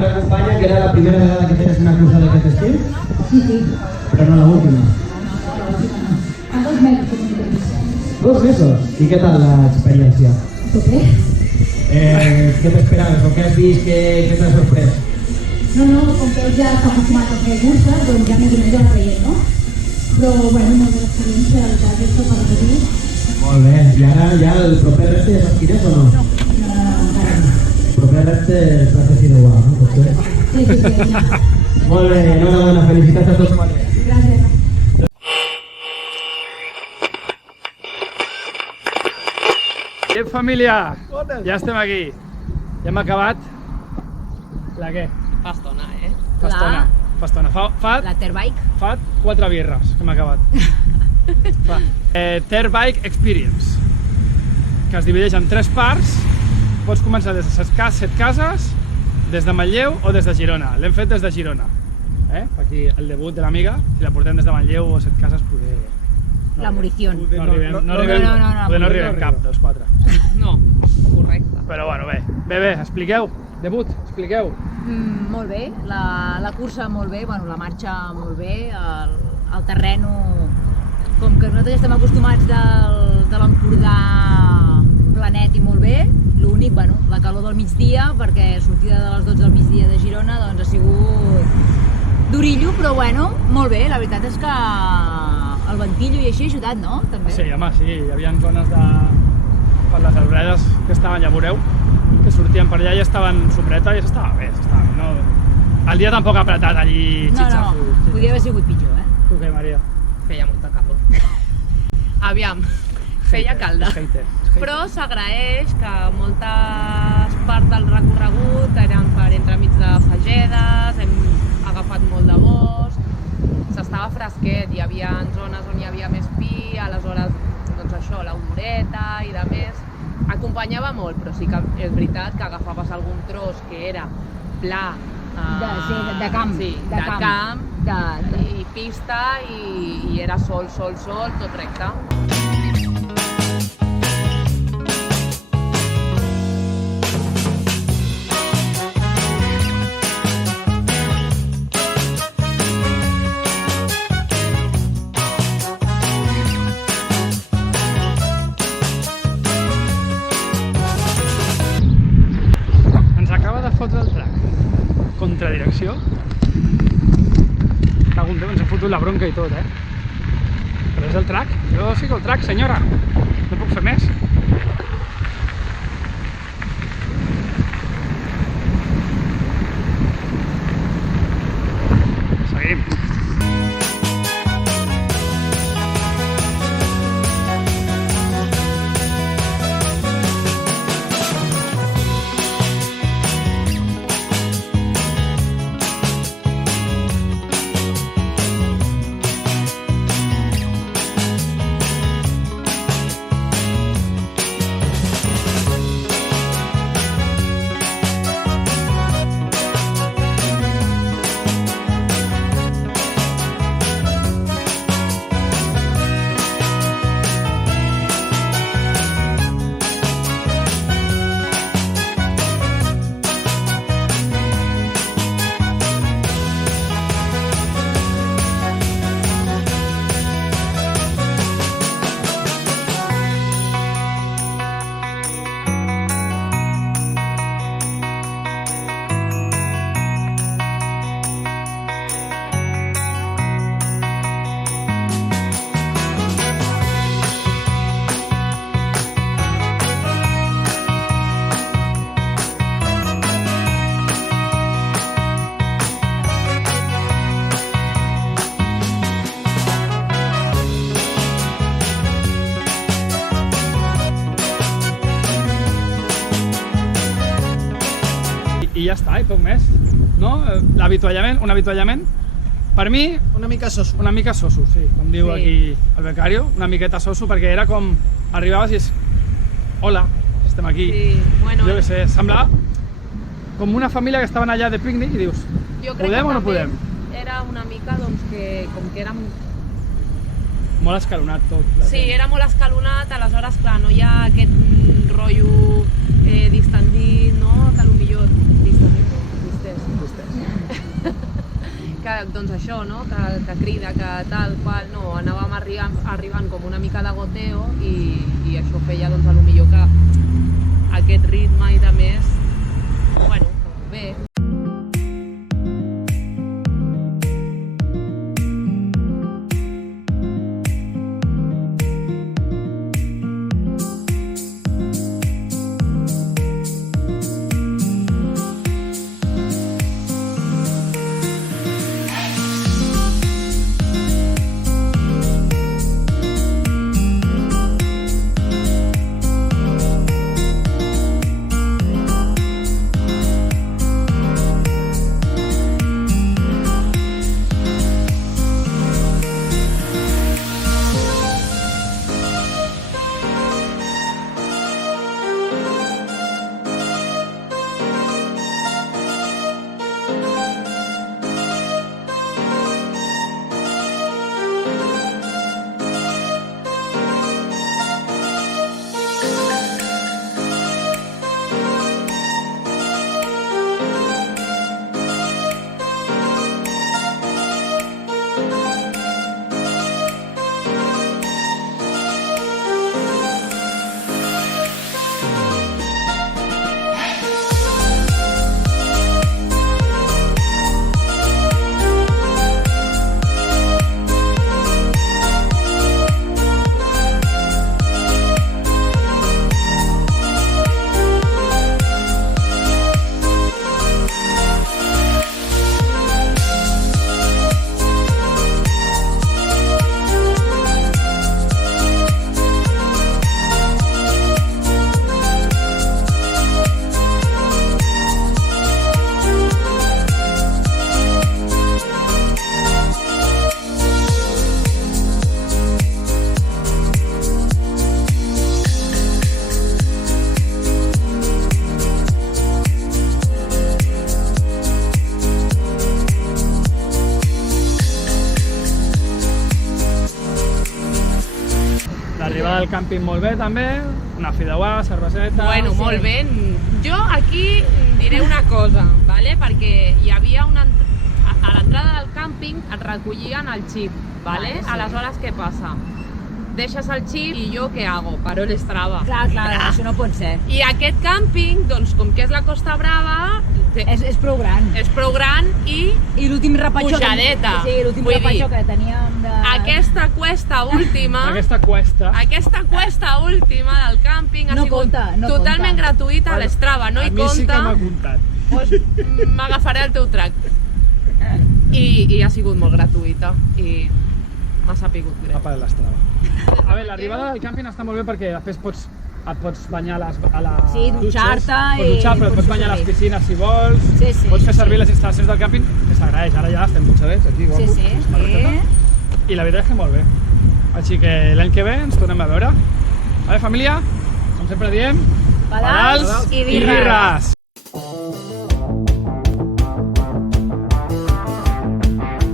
una companya que era la primera vegada que tens una cursa d'aquest estil? Sí. Però no l'última. A 2 mesos. 2 mesos? I què tal l'experiència? Tope. Què t'esperaves o què has vist que t'ha sorprès? No, com que ell ja està acostumat a fer curses, doncs ja més o menys ja la traient, no? Però, bueno, molt bé l'experiència, la veritat, és tot per repetir. Molt bé, i ara ja el proper repte ja saps quin és o no? No, encara no. El proper repte és la Ceci de Guà, no? Potser? Sí, ja. Molt bé, enhorabona, felicitats a tots. Gràcies. Què, família? Ja estem aquí. Ja hem acabat. La què? Fa estona, Fa estona. La Terbike. Fa 4 birres que hem acabat. Terbike Experience, que es divideix en 3 parts. Pots començar des de 7 cases, des de Manlleu o des de Girona. L'hem fet des de Girona. Aquí el debut de l'amiga. Si la portem des de Manlleu o 7 cases, poder... La munición. No arribem cap dels 4. No, correcte. Però bueno, bé, expliqueu. Debut, expliqueu. Molt bé, la cursa molt bé, bueno, la marxa molt bé, el terreno, com que nosaltres estem acostumats de l'Empordà planet i molt bé, l'únic, bueno, la calor del migdia, perquè sortida de les 12 del migdia de Girona, doncs ha sigut durillo, però bueno, molt bé, la veritat és que el ventillo i així ha ajudat, no? També. Sí, home, sí, hi havia zones per les arbredes que estaven, ja veureu, que sortien per allà i estaven sobreta i s'estava bé, no... El dia tampoc ha apretat allí xitxar. No, podia haver sigut pitjor, Tu què, Maria? Feia molta calor. Aviam, feia calda. Però s'agraeix que moltes parts del recorregut eren per entremig de fagedes, hem agafat molt de bosc, s'estava fresquet, hi havia zones on hi havia més pi, aleshores, doncs això, l'oloreta i de més. Acompanyava molt, però sí que és veritat que agafaves algun tros que era pla, de camp, sí, de camp i pista i era sol, tot recte. Fotre el track contradirecció, cago en Déu, ens ha fotut la bronca i tot, però és el track, jo sigo el track, senyora, no puc fer més. Seguim. I ja està, i poc més, no? L'avituallament, un avituallament, per mi... Una mica soso. Una mica soso, sí, com diu aquí el becario, una miqueta soso, perquè era com... Arribaves i és... Hola, estem aquí. Sí, bueno... Jo què sé, semblava com una família que estaven allà de pícnic i dius, podem o no podem? Era una mica, doncs, que com que érem... Molt escalonat tot. Sí, era molt escalonat, aleshores, clar, no hi ha aquest rotllo distendit, no? Que potser distendit, doncs això, no? que crida, que tal qual, no, anàvem arribant com una mica de goteo i això feia doncs a lo millor que aquest ritme i de més, bueno, bé. L'arribada del càmping molt bé també, una fideuà, cerveseta... Bueno, molt bé. Jo aquí diré una cosa, ¿vale? Perquè hi havia una... A l'entrada del càmping et recollien el xip, ¿vale? Vale, sí. Aleshores, què passa? Deixes el xip i jo què hago? Paro l'estrava. Clar, això no pot ser. I aquest càmping, doncs, com que és la Costa Brava, És prou gran. és prou gran i I l'últim repatxó... pujadeta. Sí, l'últim Vull repatxó dir, que teníem de... aquesta cuesta última... Aquesta cuesta última del càmping ha No sigut compta, no totalment compta. gratuïta a l'Strava, no hi A mi sí que compta. m'ha comptat. Doncs m'agafaré el teu trac. I ha sigut molt gratuïta i m'ha sapigut greu. Apa de l'Strava. A veure, l'arribada del càmping està molt bé perquè després et pots banyar a la Sí, dutxar-te Pots i dutxar, però et pots pots banyar a les fer-hi. piscines si vols, Sí, sí, pots fer servir sí. les instal·lacions del càmping, que s'agraeix, ara ja estem dutxadets aquí, Sí, guapos, sí, marreteta. I la veritat és que molt bé. Així que l'any que ve ens tornem a veure. Vale, família? Com sempre diem, Pedals i birres. birres.